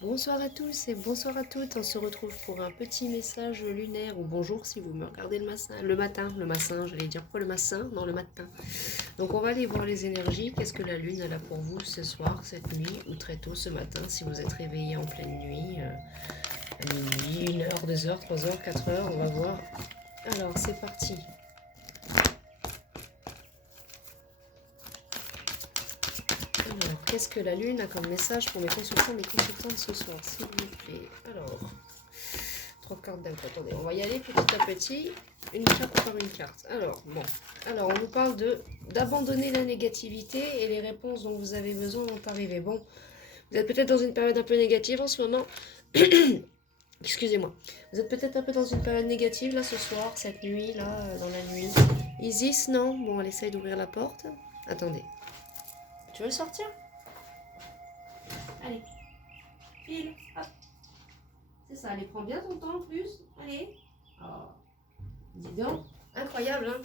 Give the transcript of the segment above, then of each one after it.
Bonsoir à tous et bonsoir à toutes. On se retrouve pour un petit message lunaire ou bonjour si vous me regardez le matin, j'allais dire quoi le matin? Non, le matin. Donc on va aller voir les énergies. Qu'est-ce que la lune elle a pour vous ce soir, cette nuit ou très tôt ce matin si vous êtes réveillé en pleine nuit, à minuit, 1 heure, 2 heures, 3 heures, 4 heures, on va voir. Alors c'est parti. Alors, qu'est-ce que la lune a comme message pour mes consultants, mes consultantes ce soir, s'il vous plaît? Alors, 3 cartes d'un coup. Attendez, on va y aller petit à petit, une carte par une carte. Alors, bon. Alors, on nous parle d'abandonner la négativité et les réponses dont vous avez besoin vont arriver. Bon, vous êtes peut-être dans une période un peu négative en ce moment. Excusez-moi. Vous êtes peut-être un peu dans une période négative là ce soir, cette nuit, là, dans la nuit. Isis, non? Bon, elle essaye d'ouvrir la porte. Attendez. Tu veux le sortir? Allez. File. Hop. C'est ça, allez, prends bien ton temps en plus. Allez. Oh. Dis donc. Incroyable, hein?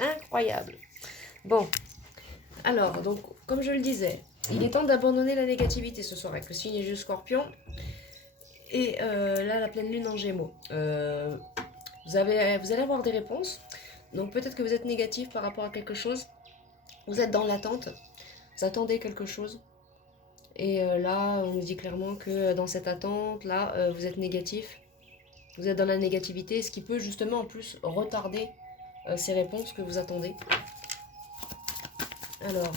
Incroyable. Bon, alors, donc, comme je le disais, il est temps d'abandonner la négativité ce soir avec le signe du Scorpion. Et là, la pleine lune en Gémeaux. Vous allez avoir des réponses. Donc peut-être que vous êtes négatif par rapport à quelque chose. Vous êtes dans l'attente. Vous attendez quelque chose. Et là, on nous dit clairement que dans cette attente-là, vous êtes négatif. Vous êtes dans la négativité, ce qui peut justement en plus retarder ces réponses que vous attendez. Alors,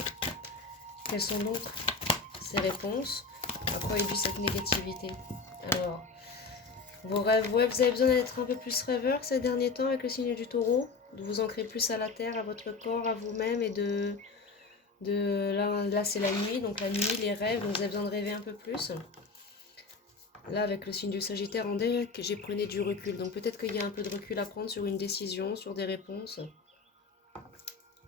quelles sont donc ces réponses? À quoi est due cette négativité? Alors, vos rêves, ouais, vous avez besoin d'être un peu plus rêveur ces derniers temps avec le signe du taureau, de vous ancrer plus à la terre, à votre corps, à vous-même et là c'est la nuit, donc la nuit, les rêves, donc vous avez besoin de rêver un peu plus. Là, avec le signe du Sagittaire en deck, j'ai pris du recul, donc peut-être qu'il y a un peu de recul à prendre sur une décision, sur des réponses.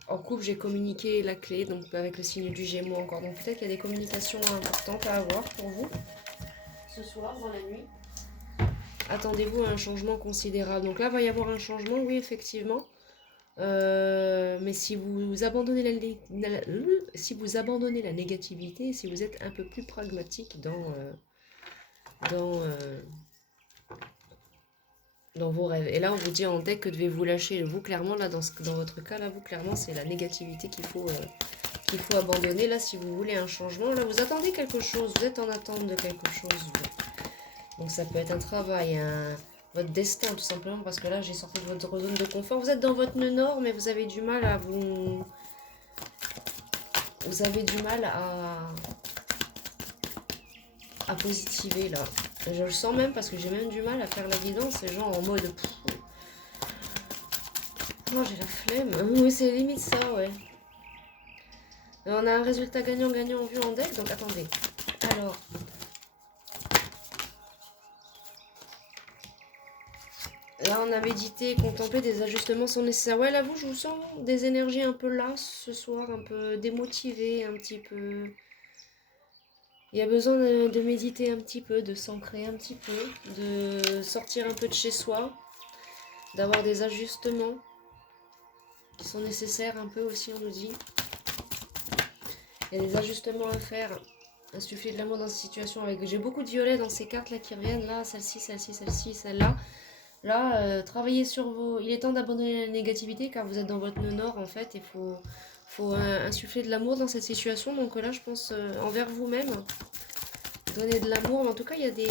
En couple, j'ai communiqué la clé, donc avec le signe du Gémeaux encore. Donc peut-être qu'il y a des communications importantes à avoir pour vous ce soir, dans la nuit. Attendez-vous à un changement considérable. Donc là, il va y avoir un changement, oui, effectivement. Mais si vous abandonnez si vous abandonnez la négativité, si vous êtes un peu plus pragmatique dans, dans vos rêves. Et là, on vous dit en deck que devez-vous lâcher. Vous, clairement, là, dans votre cas, là, vous, clairement, c'est la négativité qu'il faut abandonner. Là, si vous voulez un changement, là, vous attendez quelque chose. Vous êtes en attente de quelque chose. Donc, ça peut être un travail, votre destin, tout simplement. Parce que là, j'ai sorti de votre zone de confort. Vous êtes dans votre nœud nord, mais vous avez du mal à vous... Vous avez du mal à positiver, là. Je le sens même parce que j'ai même du mal à faire la guidance. C'est genre en mode... Non, j'ai la flemme. Oui, c'est limite ça, ouais. On a un résultat gagnant-gagnant en vue en deck, donc attendez. Alors, là on a médité, contemplé, des ajustements sont nécessaires. Ouais, là vous, je vous sens des énergies un peu lasses ce soir, un peu démotivées, un petit peu... Il y a besoin de méditer un petit peu, de s'ancrer un petit peu, de sortir un peu de chez soi, d'avoir des ajustements qui sont nécessaires un peu aussi, on nous dit. Il y a des ajustements à faire. Insuffler de l'amour dans cette situation avec... J'ai beaucoup de violets dans ces cartes là qui reviennent, là, celle-ci, celle-ci, celle-ci, celle-là. Là, travaillez sur vos... Il est temps d'abandonner la négativité car vous êtes dans votre nœud nord en fait. Il faut insuffler de l'amour dans cette situation. Donc là, je pense envers vous-même. Donner de l'amour. Mais en tout cas, il y a des...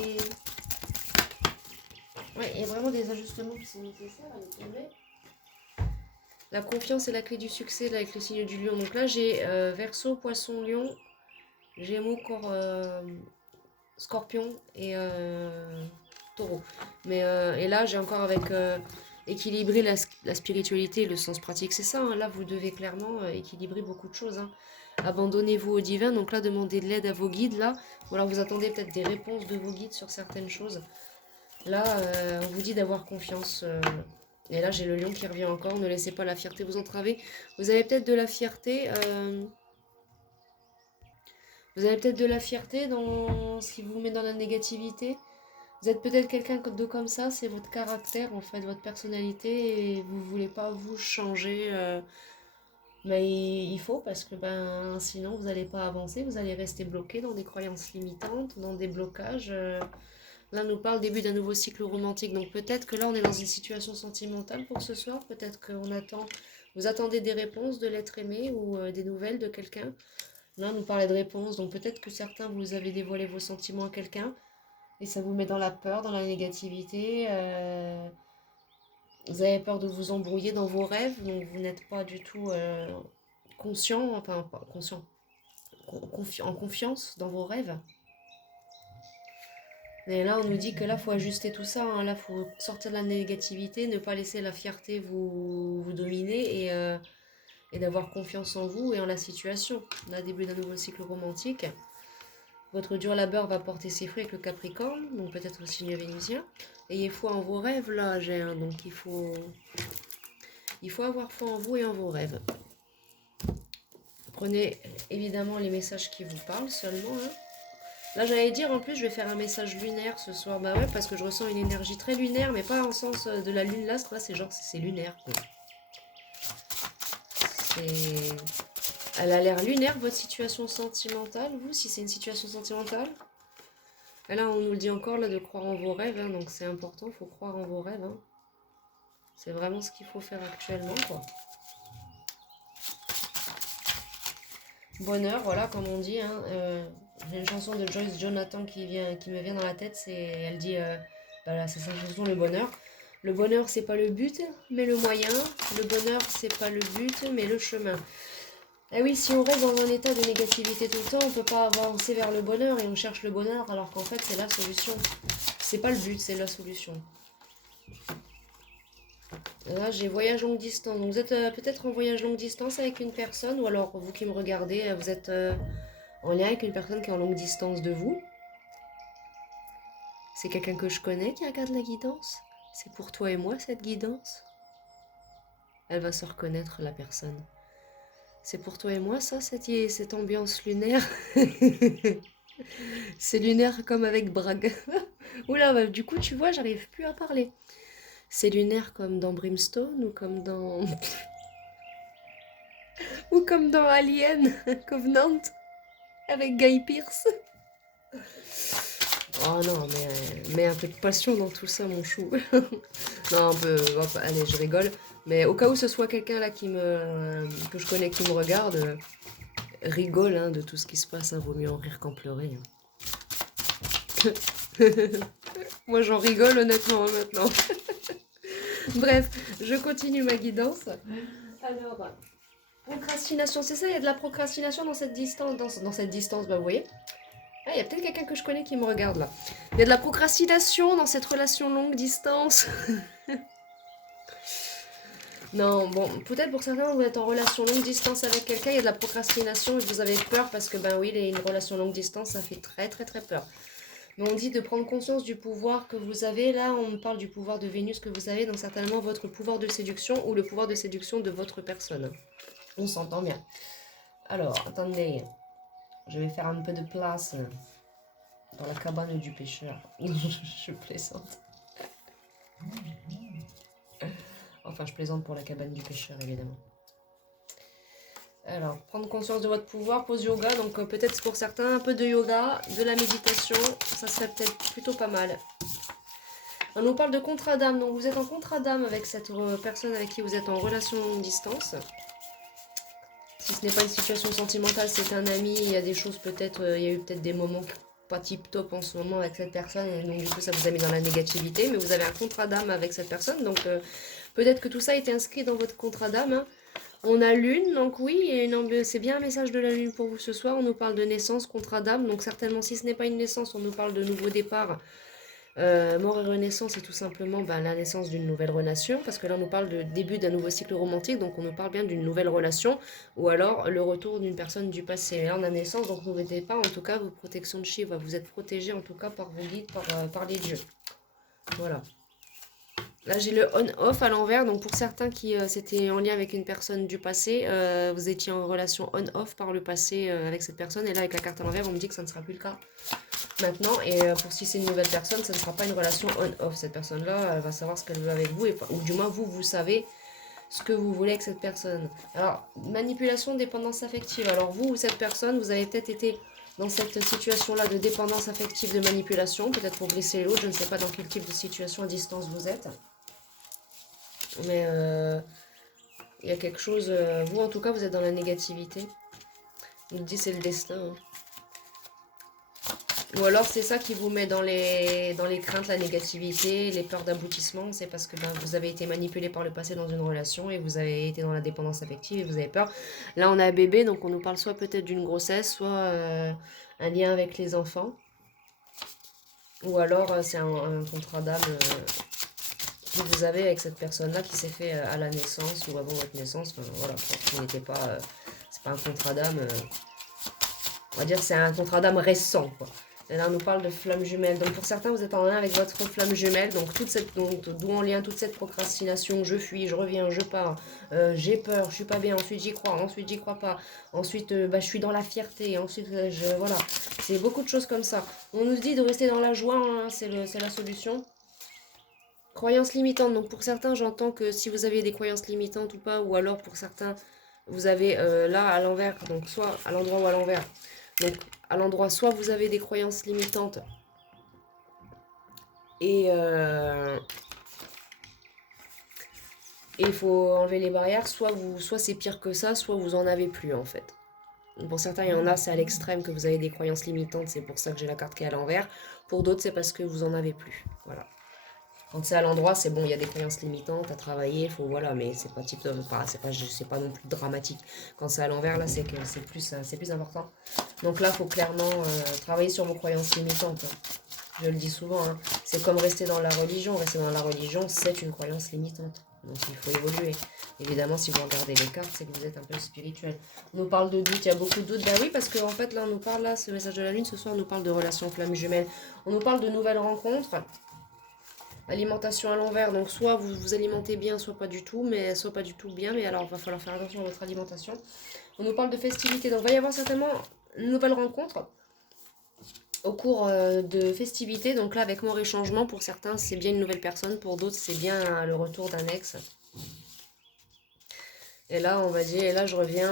Ouais, il y a vraiment des ajustements qui sont nécessaires à nous tomber. La confiance est la clé du succès là, avec le signe du lion. Donc là, j'ai Verseau, Poisson, Lion, Gémeaux, Scorpion et Taureau. Mais et là, j'ai encore avec équilibrer la spiritualité et le sens pratique. C'est ça, hein, là, vous devez clairement équilibrer beaucoup de choses. Hein. Abandonnez-vous au divin. Donc là, demandez de l'aide à vos guides. Là, ou alors vous attendez peut-être des réponses de vos guides sur certaines choses. Là, on vous dit d'avoir confiance. Et là, j'ai le lion qui revient encore. Ne laissez pas la fierté vous entraver. Vous avez peut-être de la fierté. Vous avez peut-être de la fierté dans ce qui vous met dans la négativité. Vous êtes peut-être quelqu'un de comme ça, c'est votre caractère, en fait, votre personnalité, et vous voulez pas vous changer. Mais il faut parce que ben, sinon vous n'allez pas avancer, vous allez rester bloqué dans des croyances limitantes, dans des blocages. Là, on nous parle début d'un nouveau cycle romantique. Donc peut-être que là, on est dans une situation sentimentale pour ce soir. Peut-être qu'on attend, vous attendez des réponses de l'être aimé ou des nouvelles de quelqu'un. Là, on nous parlait de réponses. Donc peut-être que certains, vous avez dévoilé vos sentiments à quelqu'un et ça vous met dans la peur, dans la négativité. Vous avez peur de vous embrouiller dans vos rêves. Donc vous n'êtes pas du tout conscient, enfin pas conscient, en confiance dans vos rêves. Et là, on nous dit que là, faut ajuster tout ça. Hein. Là, faut sortir de la négativité, ne pas laisser la fierté vous dominer et d'avoir confiance en vous et en la situation. On a début d'un nouveau cycle romantique. Votre dur labeur va porter ses fruits avec le Capricorne, donc peut-être aussi le Vénusien. Ayez foi en vos rêves, là, j'ai un. Donc il faut avoir foi en vous et en vos rêves. Prenez évidemment les messages qui vous parlent seulement. Hein. Là, j'allais dire, en plus, je vais faire un message lunaire ce soir. Bah ouais, parce que je ressens une énergie très lunaire, mais pas en sens de la lune l'astre. Là, c'est genre, c'est lunaire, quoi. C'est... Elle a l'air lunaire, votre situation sentimentale, vous, si c'est une situation sentimentale. Et là, on nous le dit encore, là, de croire en vos rêves. Hein, donc, c'est important, il faut croire en vos rêves. Hein. C'est vraiment ce qu'il faut faire actuellement, quoi. Bonheur, voilà, comme on dit. Hein, j'ai une chanson de Joyce Jonathan qui me vient dans la tête. Elle dit, voilà, c'est sa chanson Le Bonheur. Le bonheur, c'est pas le but, mais le moyen. Le bonheur, c'est pas le but, mais le chemin. Et oui, si on reste dans un état de négativité tout le temps, on peut pas avancer vers le bonheur et on cherche le bonheur alors qu'en fait, c'est la solution. C'est pas le but, c'est la solution. Là, j'ai voyage longue distance. Donc, vous êtes peut-être en voyage longue distance avec une personne, ou alors vous qui me regardez, vous êtes en lien avec une personne qui est en longue distance de vous. C'est quelqu'un que je connais qui regarde la guidance. C'est pour toi et moi cette guidance. Elle va se reconnaître, la personne. C'est pour toi et moi ça, cette ambiance lunaire. C'est lunaire comme avec Brague. Oula, bah, du coup, tu vois, j'arrive plus à parler. C'est lunaire comme dans Brimstone ou comme dans... ou comme dans Alien, Covenant, avec Guy Pearce. Oh non, mais un peu de passion dans tout ça, mon chou. Non, un peu... hop, allez, je rigole. Mais au cas où ce soit quelqu'un là que je connais qui me regarde, rigole hein, de tout ce qui se passe. Hein, vaut mieux en rire qu'en pleurer. Hein. Moi, j'en rigole honnêtement maintenant. Bref, je continue ma guidance. Alors, procrastination, c'est ça, il y a de la procrastination dans cette distance, dans cette distance, bah vous voyez. Ah, il y a peut-être quelqu'un que je connais qui me regarde là. Il y a de la procrastination dans cette relation longue distance. Non, bon, peut-être pour certains, vous êtes en relation longue distance avec quelqu'un, il y a de la procrastination et vous avez peur parce que, ben oui, une relation longue distance, ça fait très très très peur. Mais on dit de prendre conscience du pouvoir que vous avez. Là, on parle du pouvoir de Vénus que vous avez, donc certainement votre pouvoir de séduction ou le pouvoir de séduction de votre personne. On s'entend bien. Alors, attendez, je vais faire un peu de place dans la cabane du pêcheur. Je plaisante. Enfin, je plaisante pour la cabane du pêcheur, évidemment. Alors, prendre conscience de votre pouvoir, pose yoga. Donc, peut-être pour certains, un peu de yoga, de la méditation. Ça serait peut-être plutôt pas mal. On nous parle de contrat d'âme. Donc, vous êtes en contrat d'âme avec cette personne avec qui vous êtes en relation longue distance. Si ce n'est pas une situation sentimentale, c'est un ami. Il y a des choses peut-être, il y a eu peut-être des moments pas tip-top en ce moment avec cette personne. Et donc, du coup, ça vous a mis dans la négativité. Mais vous avez un contrat d'âme avec cette personne. Donc, peut-être que tout ça a été inscrit dans votre contrat d'âme. Hein. On a lune, donc oui, c'est bien un message de la lune pour vous ce soir. On nous parle de naissance, contrat d'âme. Donc, certainement, si ce n'est pas une naissance, on nous parle de nouveau départ. Mort et renaissance, c'est tout simplement la naissance d'une nouvelle relation, parce que là on nous parle de début d'un nouveau cycle romantique, donc on nous parle bien d'une nouvelle relation, ou alors le retour d'une personne du passé. Là on a naissance, donc n'oubliez pas, en tout cas, vos protections de Shiva, vous êtes protégés en tout cas par vos guides, par les dieux. Voilà. Là j'ai le on-off à l'envers, donc pour certains qui c'était en lien avec une personne du passé, vous étiez en relation on-off par le passé avec cette personne, et là avec la carte à l'envers on me dit que ça ne sera plus le cas maintenant, et pour si c'est une nouvelle personne, ça ne sera pas une relation on-off. Cette personne-là, elle va savoir ce qu'elle veut avec vous, ou du moins vous savez ce que vous voulez avec cette personne. Alors, manipulation, dépendance affective. Alors vous ou cette personne, vous avez peut-être été dans cette situation-là de dépendance affective, de manipulation, peut-être pour blesser l'autre, je ne sais pas dans quel type de situation à distance vous êtes. Mais il y a quelque chose, vous en tout cas, vous êtes dans la négativité. On nous dit c'est le destin. Hein. Ou alors c'est ça qui vous met dans les craintes, la négativité, les peurs d'aboutissement. C'est parce que ben, vous avez été manipulé par le passé dans une relation et vous avez été dans la dépendance affective et vous avez peur. Là on a un bébé, donc on nous parle soit peut-être d'une grossesse, soit un lien avec les enfants. Ou alors c'est un contrat d'âme que vous avez avec cette personne-là qui s'est fait à la naissance ou avant votre naissance. Enfin, voilà, qui n'était pas... c'est pas un contrat d'âme... on va dire c'est un contrat d'âme récent, quoi. Et là, on nous parle de flamme jumelle. Donc, pour certains, vous êtes en lien avec votre flamme jumelle. Donc, d'où en lien toute cette procrastination. Je fuis, je reviens, je pars. J'ai peur, je suis pas bien. Ensuite, j'y crois. Ensuite, j'y crois pas. Ensuite, bah, je suis dans la fierté. Ensuite, voilà. C'est beaucoup de choses comme ça. On nous dit de rester dans la joie. Hein, c'est la solution. Croyances limitantes. Donc, pour certains, j'entends que si vous avez des croyances limitantes ou pas, ou alors pour certains, vous avez là à l'envers. Donc, soit à l'endroit ou à l'envers. Donc, à l'endroit, soit vous avez des croyances limitantes et il faut enlever les barrières, soit c'est pire que ça, soit vous en avez plus en fait. Pour certains, il y en a, c'est à l'extrême que vous avez des croyances limitantes, c'est pour ça que j'ai la carte qui est à l'envers. Pour d'autres, c'est parce que vous en avez plus. Voilà. Quand c'est à l'endroit, c'est bon, il y a des croyances limitantes à travailler, faut voilà, mais c'est pas c'est pas non plus dramatique. Quand c'est à l'envers, là, c'est que c'est plus important. Donc là, faut clairement travailler sur vos croyances limitantes. Hein. Je le dis souvent, hein. C'est comme rester dans la religion. Rester dans la religion, c'est une croyance limitante. Donc il faut évoluer. Évidemment, si vous regardez les cartes, c'est que vous êtes un peu spirituel. On nous parle de doute, il y a beaucoup de doutes. Ben oui, parce qu'en fait, là, on nous parle, là, ce message de la lune, ce soir, on nous parle de relations flammes jumelles. On nous parle de nouvelles rencontres. Alimentation à l'envers, donc soit vous vous alimentez bien, soit pas du tout, mais soit pas du tout bien, mais alors il va falloir faire attention à votre alimentation. On nous parle de festivités, donc il va y avoir certainement une nouvelle rencontre au cours de festivités. Donc là, avec mort et changement, pour certains, c'est bien une nouvelle personne, pour d'autres, c'est bien le retour d'un ex. Et là, on va dire, et là, je reviens,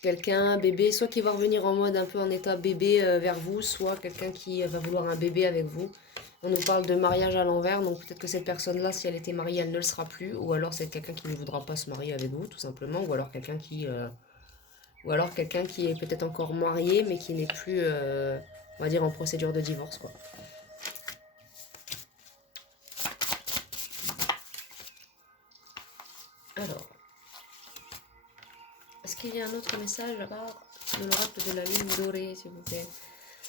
quelqu'un, bébé, soit qui va revenir en mode un peu en état bébé vers vous, soit quelqu'un qui va vouloir un bébé avec vous. On nous parle de mariage à l'envers, donc peut-être que cette personne-là, si elle était mariée, elle ne le sera plus, ou alors c'est quelqu'un qui ne voudra pas se marier avec vous, tout simplement, ou alors quelqu'un qui est peut-être encore marié, mais qui n'est plus, on va dire, en procédure de divorce, quoi. Alors, est-ce qu'il y a un autre message à part de l'oracle de la lune dorée, s'il vous plaît?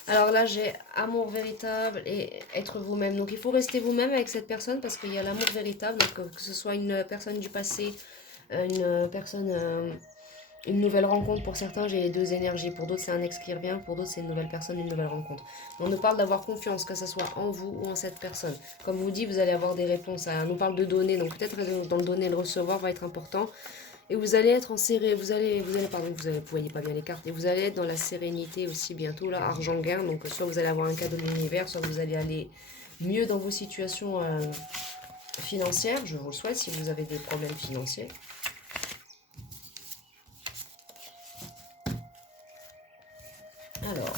Alors là, j'ai amour véritable et être vous-même. Donc il faut rester vous-même avec cette personne parce qu'il y a l'amour véritable. Donc que ce soit une personne du passé, une personne, une nouvelle rencontre. Pour certains, j'ai les deux énergies. Pour d'autres, c'est un ex qui revient. Pour d'autres, c'est une nouvelle personne, une nouvelle rencontre. On nous parle d'avoir confiance, que ce soit en vous ou en cette personne. Comme vous dit, vous allez avoir des réponses. On nous parle de donner. Donc peut-être dans le donner et le recevoir va être important. Et vous allez être en serré, vous voyez pas bien les cartes, et vous allez être dans la sérénité aussi bientôt, là, argent gain, donc soit vous allez avoir un cadeau de l'univers, soit vous allez aller mieux dans vos situations financières, je vous le souhaite, si vous avez des problèmes financiers. Alors,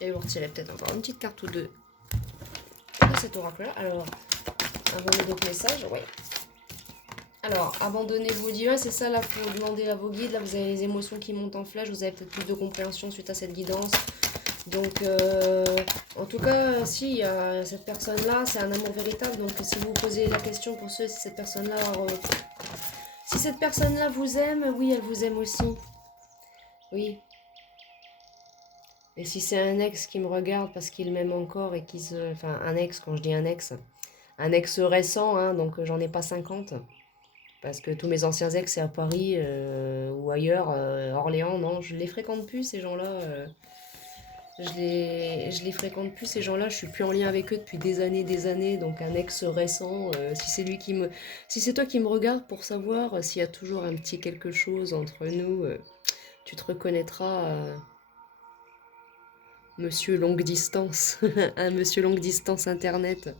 et vous retirez peut-être encore une petite carte ou deux de cet oracle-là. Alors, abandonnez d'autres messages, oui. Alors, abandonnez vos divins, c'est ça, là, faut demander à vos guides. Là, vous avez les émotions qui montent en flèche, vous avez peut-être plus de compréhension suite à cette guidance. Donc, en tout cas, si cette personne-là, c'est un amour véritable. Donc, si vous posez la question pour ceux, si cette personne-là vous aime, oui, elle vous aime aussi. Oui. Et si c'est un ex qui me regarde parce qu'il m'aime encore et enfin, un ex, quand je dis un ex récent, hein, donc j'en ai pas 50. Parce que tous mes anciens ex, c'est à Paris ou ailleurs, Orléans, non, je les fréquente plus, ces gens-là. Je les fréquente plus, ces gens-là. Je suis plus en lien avec eux depuis des années. Donc un ex récent, si c'est toi qui me regardes pour savoir s'il y a toujours un petit quelque chose entre nous, tu te reconnaîtras Monsieur longue distance. Un monsieur longue distance internet.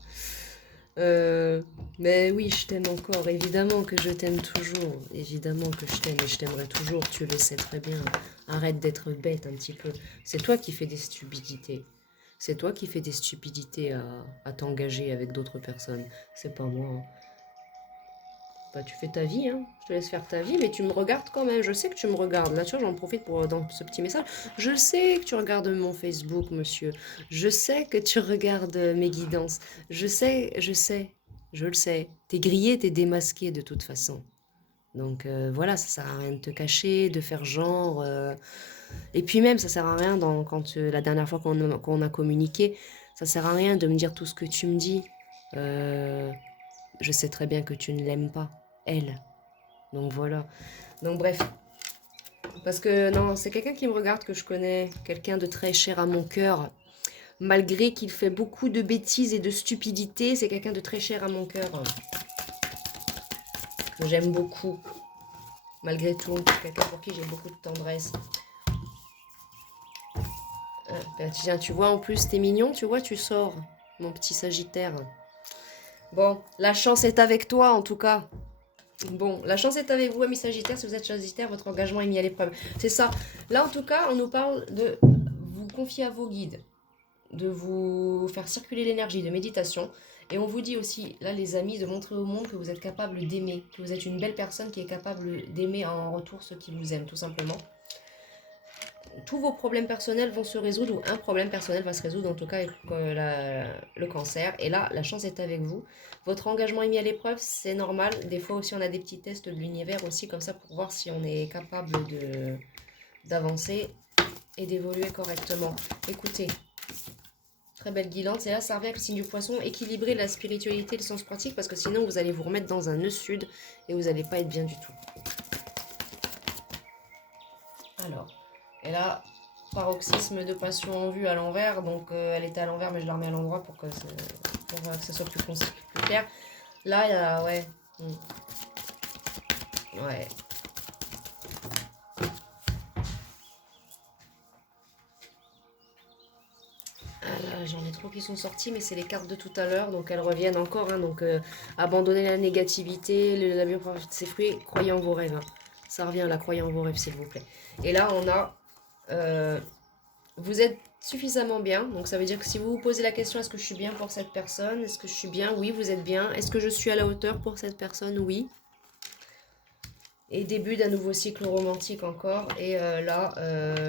Mais oui, je t'aime encore. Évidemment que je t'aime toujours. Évidemment que je t'aime et je t'aimerai toujours. Tu le sais très bien. Arrête d'être bête un petit peu. C'est toi qui fais des stupidités. C'est toi qui fais des stupidités à t'engager avec d'autres personnes. C'est pas moi, hein. Bah, tu fais ta vie, hein. Je te laisse faire ta vie, mais tu me regardes quand même. Je sais que tu me regardes. Là, tu vois, j'en profite pour dans ce petit message. Je sais que tu regardes mon Facebook, monsieur. Je sais que tu regardes mes guidances. Je le sais. T'es grillé, t'es démasqué de toute façon. Donc voilà, ça sert à rien de te cacher, de faire genre. Et puis même, ça sert à rien quand la dernière fois qu'on a communiqué, ça sert à rien de me dire tout ce que tu me dis. Euh, je sais très bien que tu ne l'aimes pas, elle. Donc voilà. Donc bref. Parce que non, c'est quelqu'un qui me regarde, que je connais, quelqu'un de très cher à mon cœur. Malgré qu'il fait beaucoup de bêtises et de stupidités, c'est quelqu'un de très cher à mon cœur. Que j'aime beaucoup. Malgré tout, quelqu'un pour qui j'ai beaucoup de tendresse. Ben, tiens, tu vois, en plus, t'es mignon, tu vois, tu sors, mon petit Sagittaire. Bon, la chance est avec toi, en tout cas. Bon, la chance est avec vous, amis Sagittaires. Si vous êtes Sagittaire, votre engagement est mis à l'épreuve. C'est ça. Là, en tout cas, on nous parle de vous confier à vos guides, de vous faire circuler l'énergie, de méditation. Et on vous dit aussi, là, les amis, de montrer au monde que vous êtes capable d'aimer, que vous êtes une belle personne qui est capable d'aimer en retour ceux qui vous aiment, tout simplement. Tous vos problèmes personnels vont se résoudre, ou un problème personnel va se résoudre, en tout cas avec le cancer. Et là, la chance est avec vous. Votre engagement est mis à l'épreuve, c'est normal. Des fois aussi, on a des petits tests de l'univers aussi, comme ça, pour voir si on est capable d'avancer et d'évoluer correctement. Écoutez, très belle guidance. Et là, ça revient avec le signe du poisson. Équilibrer la spiritualité et le sens pratique, parce que sinon, vous allez vous remettre dans un nœud sud et vous n'allez pas être bien du tout. Alors... Et là, paroxysme de passion en vue à l'envers. Donc, elle était à l'envers, mais je la remets à l'endroit pour que ça soit plus concis, plus clair. Là, il y a... Ouais. Ouais. Ah là, j'en ai trop qui sont sortis, mais c'est les cartes de tout à l'heure. Donc, elles reviennent encore. Hein, donc, abandonner la négativité, la mieux profiter de ses fruits, croyez en vos rêves. Hein. Ça revient là, croyez en vos rêves, s'il vous plaît. Et là, on a... vous êtes suffisamment bien, donc ça veut dire que si vous vous posez la question, est-ce que je suis bien pour cette personne? Est-ce que je suis bien? Oui, vous êtes bien. Est-ce que je suis à la hauteur pour cette personne? Oui. Et début d'un nouveau cycle romantique encore. Et là,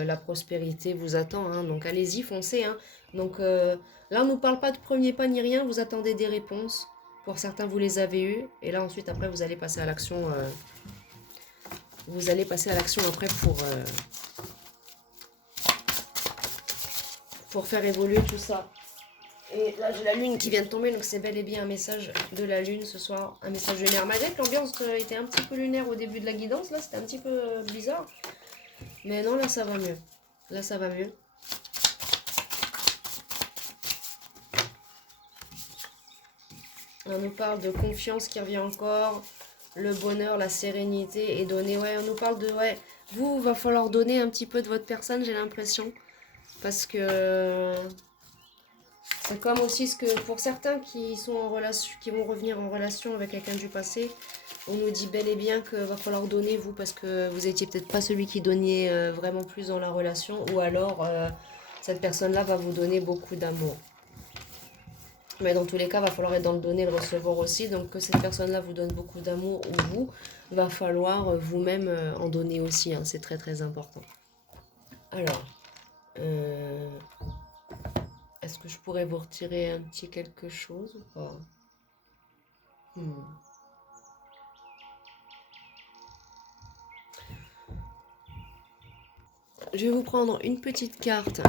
la prospérité vous attend. Hein, donc allez-y, foncez. Hein. Donc là, on ne nous parle pas de premier pas ni rien. Vous attendez des réponses. Pour certains, vous les avez eues. Et là, ensuite, après, vous allez passer à l'action. Vous allez passer à l'action après pour faire évoluer tout ça. Et là, j'ai la lune qui vient de tomber, donc c'est bel et bien un message de la lune ce soir. Un message lunaire. Malgré que l'ambiance était un petit peu lunaire au début de la guidance, là, c'était un petit peu bizarre. Mais non, là, ça va mieux. Là, ça va mieux. On nous parle de confiance qui revient encore, le bonheur, la sérénité et donner. Ouais, on nous parle de... Ouais, vous, va falloir donner un petit peu de votre personne, j'ai l'impression. Parce que... C'est comme aussi ce que pour certains qui sont en relation, qui vont revenir en relation avec quelqu'un du passé, on nous dit bel et bien qu'il va falloir donner vous parce que vous étiez peut-être pas celui qui donnait vraiment plus dans la relation, ou alors cette personne-là va vous donner beaucoup d'amour. Mais dans tous les cas, il va falloir être dans le donner et le recevoir aussi. Donc que cette personne-là vous donne beaucoup d'amour ou vous, va falloir vous-même en donner aussi. Hein. C'est très très important. Alors, est-ce que je pourrais vous retirer un petit quelque chose ou pas? Je vais vous prendre une petite carte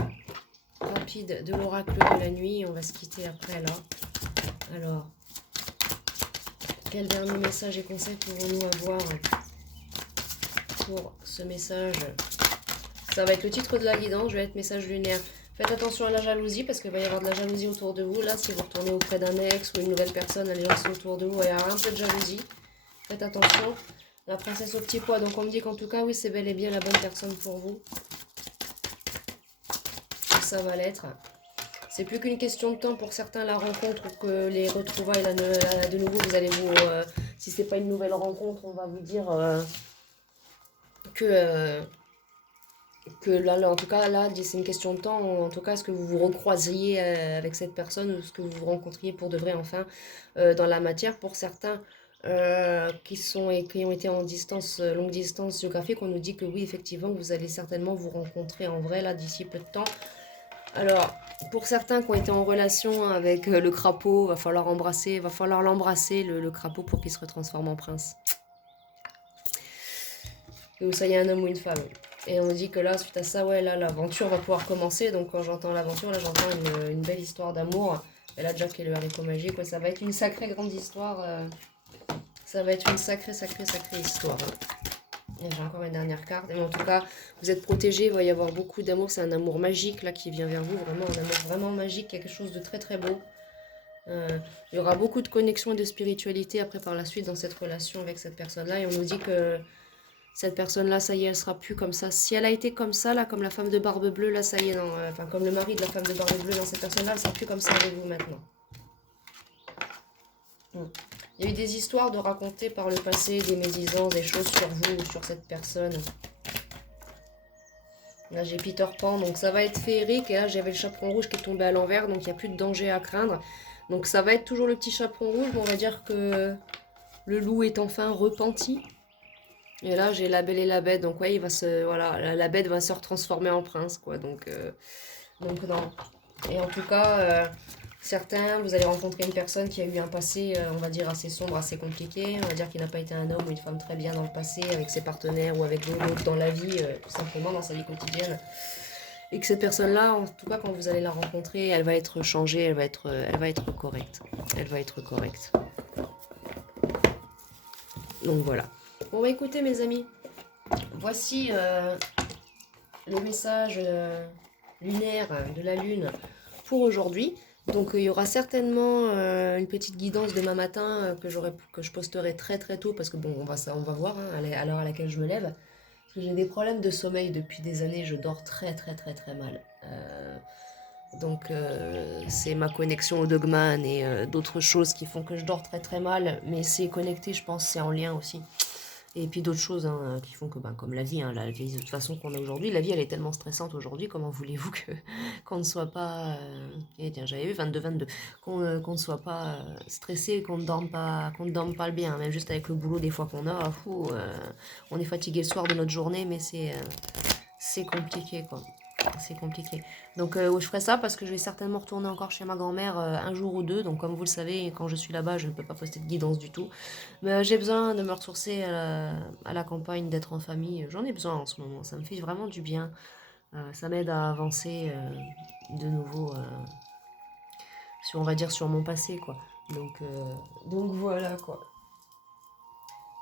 rapide de l'oracle de la nuit. On va se quitter après là. Alors, quel dernier message et conseil pouvons-nous avoir pour ce message? Ça va être le titre de la guidance, je vais être message lunaire. Faites attention à la jalousie parce qu'il va y avoir de la jalousie autour de vous. Là, si vous retournez auprès d'un ex ou une nouvelle personne, les gens sont autour de vous, il y a un peu de jalousie. Faites attention. La princesse au petit pois, donc on me dit qu'en tout cas, oui, c'est bel et bien la bonne personne pour vous. ça va l'être. C'est plus qu'une question de temps pour certains la rencontre ou que les retrouvailles là, de nouveau vous allez vous si c'est pas une nouvelle rencontre on va vous dire que là, en tout cas là c'est une question de temps en tout cas est-ce que vous vous recroiseriez avec cette personne ou est-ce que vous vous rencontriez pour de vrai enfin dans la matière pour certains qui sont et qui ont été en distance longue distance géographique on nous dit que oui effectivement vous allez certainement vous rencontrer en vrai là d'ici peu de temps. Alors, pour certains qui ont été en relation avec le crapaud, va falloir l'embrasser, le crapaud, pour qu'il se retransforme en prince. Et où ça y est un homme ou une femme. Et on dit que là, suite à ça, ouais, là, l'aventure va pouvoir commencer. Donc quand j'entends l'aventure, là, j'entends une belle histoire d'amour. Et là, Jack et le haricot magique, ouais, ça va être une sacrée grande histoire. Ça va être une sacrée histoire. Et j'ai encore une dernière carte. Mais en tout cas, vous êtes protégés, il va y avoir beaucoup d'amour. C'est un amour magique là qui vient vers vous. Vraiment un amour vraiment magique, quelque chose de très très beau. Il y aura beaucoup de connexion et de spiritualité après par la suite dans cette relation avec cette personne-là. Et on nous dit que cette personne-là, ça y est, elle sera plus comme ça. Si elle a été comme ça, là, comme la femme de barbe bleue, là, ça y est, non. Enfin, comme le mari de la femme de barbe bleue dans cette personne-là, elle sera plus comme ça avec vous maintenant. Il y a eu des histoires de raconter par le passé, des médisances, des choses sur vous ou sur cette personne. Là j'ai Peter Pan, donc ça va être féerique. Et là j'avais le chaperon rouge qui est tombé à l'envers, donc il n'y a plus de danger à craindre. Donc ça va être toujours le petit chaperon rouge, mais on va dire que le loup est enfin repenti. Et là j'ai la belle et la bête, donc ouais, il va se, voilà, la bête va se transformer en prince, quoi. Donc non. Et en tout cas, certains, vous allez rencontrer une personne qui a eu un passé, on va dire, assez sombre, assez compliqué. On va dire qu'il n'a pas été un homme ou une femme très bien dans le passé, avec ses partenaires ou avec d'autres dans la vie, tout simplement dans sa vie quotidienne. Et que cette personne-là, en tout cas, quand vous allez la rencontrer, elle va être changée, elle va être correcte. Elle va être correcte. Donc voilà. Bon, bah écoutez, mes amis, voici le message lunaire de la Lune pour aujourd'hui. Donc il y aura certainement une petite guidance demain matin que je posterai très très tôt parce que bon, on va voir hein, à l'heure à laquelle je me lève. Parce que j'ai des problèmes de sommeil depuis des années, je dors très très très très mal. Donc c'est ma connexion au Dogman et d'autres choses qui font que je dors très très mal. Mais c'est connecté, je pense, c'est en lien aussi. Et puis d'autres choses hein, qui font que, ben, comme la vie, hein, la vie de toute façon qu'on a aujourd'hui, la vie elle est tellement stressante aujourd'hui, comment voulez-vous que qu'on ne soit pas, et tiens j'avais vu 22-22, qu'on ne soit pas stressé, qu'on ne dorme pas le bien, même juste avec le boulot des fois qu'on a, on est fatigué le soir de notre journée, mais c'est compliqué quoi. C'est compliqué. Donc je ferai ça parce que je vais certainement retourner encore chez ma grand-mère un jour ou deux. Donc comme vous le savez, quand je suis là-bas, je ne peux pas poster de guidance du tout. Mais j'ai besoin de me ressourcer à la campagne, d'être en famille. J'en ai besoin en ce moment. Ça me fait vraiment du bien. Ça m'aide à avancer de nouveau sur, on va dire, sur mon passé, quoi. Donc voilà, quoi.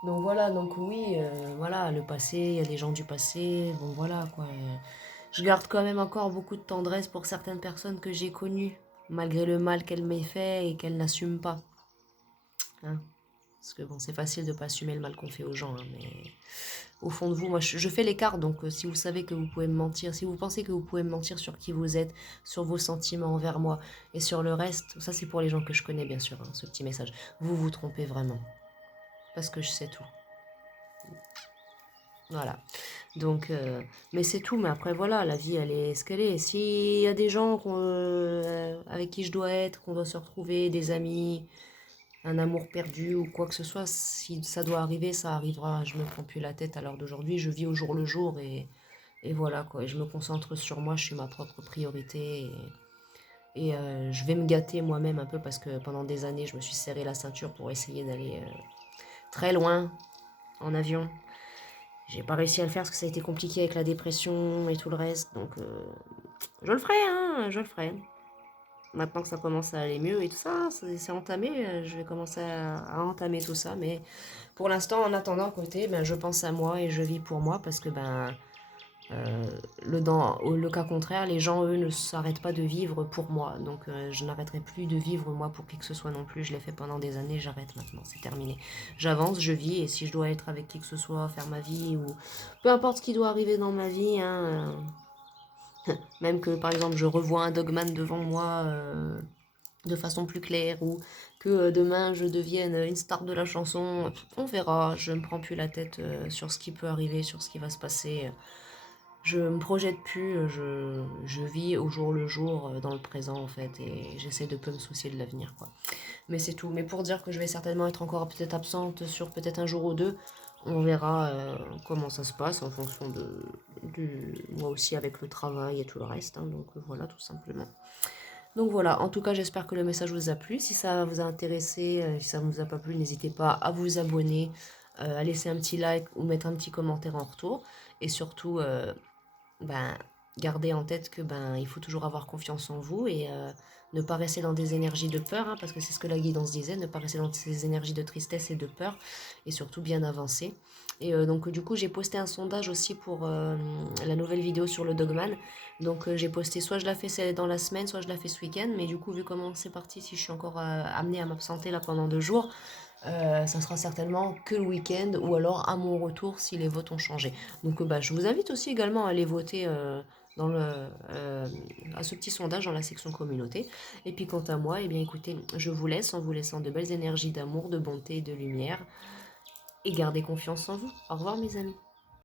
Donc voilà, donc oui, voilà, le passé, il y a des gens du passé, bon voilà, quoi. Je garde quand même encore beaucoup de tendresse pour certaines personnes que j'ai connues, malgré le mal qu'elles m'aient fait et qu'elles n'assument pas. Hein. Parce que bon, c'est facile de ne pas assumer le mal qu'on fait aux gens, hein, mais au fond de vous, moi je fais l'écart, donc si vous savez que vous pouvez me mentir, si vous pensez que vous pouvez me mentir sur qui vous êtes, sur vos sentiments envers moi, et sur le reste, ça c'est pour les gens que je connais bien sûr, hein, ce petit message, vous vous trompez vraiment, parce que je sais tout. Voilà. Donc, mais c'est tout. Mais après, voilà, la vie, elle est ce qu'elle est. S'il y a des gens avec qui je dois être, qu'on doit se retrouver, des amis, un amour perdu ou quoi que ce soit, si ça doit arriver, ça arrivera. Je me prends plus la tête à l'heure d'aujourd'hui. Je vis au jour le jour et voilà quoi. Et je me concentre sur moi. Je suis ma propre priorité et je vais me gâter moi-même un peu parce que pendant des années, je me suis serré la ceinture pour essayer d'aller très loin en avion. J'ai pas réussi à le faire parce que ça a été compliqué avec la dépression et tout le reste. Donc, je le ferai, hein, je le ferai. Maintenant que ça commence à aller mieux et tout ça, c'est entamé, je vais commencer à entamer tout ça. Mais pour l'instant, en attendant, côté, ben, je pense à moi et je vis pour moi parce que ben, dans le cas contraire, les gens, eux, ne s'arrêtent pas de vivre pour moi. Donc, je n'arrêterai plus de vivre, moi, pour qui que ce soit non plus. Je l'ai fait pendant des années, j'arrête maintenant, c'est terminé. J'avance, je vis, et si je dois être avec qui que ce soit, faire ma vie, ou peu importe ce qui doit arriver dans ma vie, hein, Même que par exemple je revois un dogman devant moi de façon plus claire ou que demain je devienne une star de la chanson, on verra, je ne me prends plus la tête sur ce qui peut arriver, sur ce qui va se passer. Je me projette plus, je vis au jour le jour dans le présent en fait et j'essaie de peu me soucier de l'avenir quoi. Mais c'est tout. Mais pour dire que je vais certainement être encore peut-être absente sur peut-être un jour ou deux, on verra comment ça se passe en fonction moi aussi avec le travail et tout le reste. Hein. Donc voilà, tout simplement. Donc voilà, en tout cas, j'espère que le message vous a plu. Si ça vous a intéressé, si ça ne vous a pas plu, n'hésitez pas à vous abonner, à laisser un petit like ou mettre un petit commentaire en retour. Et surtout, ben, gardez en tête que il faut toujours avoir confiance en vous et ne pas rester dans des énergies de peur, hein, parce que c'est ce que la guidance disait, ne pas rester dans ces énergies de tristesse et de peur, et surtout bien avancer. Et donc du coup j'ai posté un sondage aussi pour la nouvelle vidéo sur le Dogman. Donc j'ai posté soit je la fais dans la semaine, soit je la fais ce week-end, mais du coup vu comment c'est parti, si je suis encore amenée à m'absenter là pendant 2 jours, ça sera certainement que le week-end ou alors à mon retour si les votes ont changé. Donc je vous invite aussi également à aller voter dans à ce petit sondage dans la section communauté. Et puis quant à moi, eh bien écoutez, je vous laisse en vous laissant de belles énergies d'amour, de bonté et de lumière. Et gardez confiance en vous. Au revoir mes amis.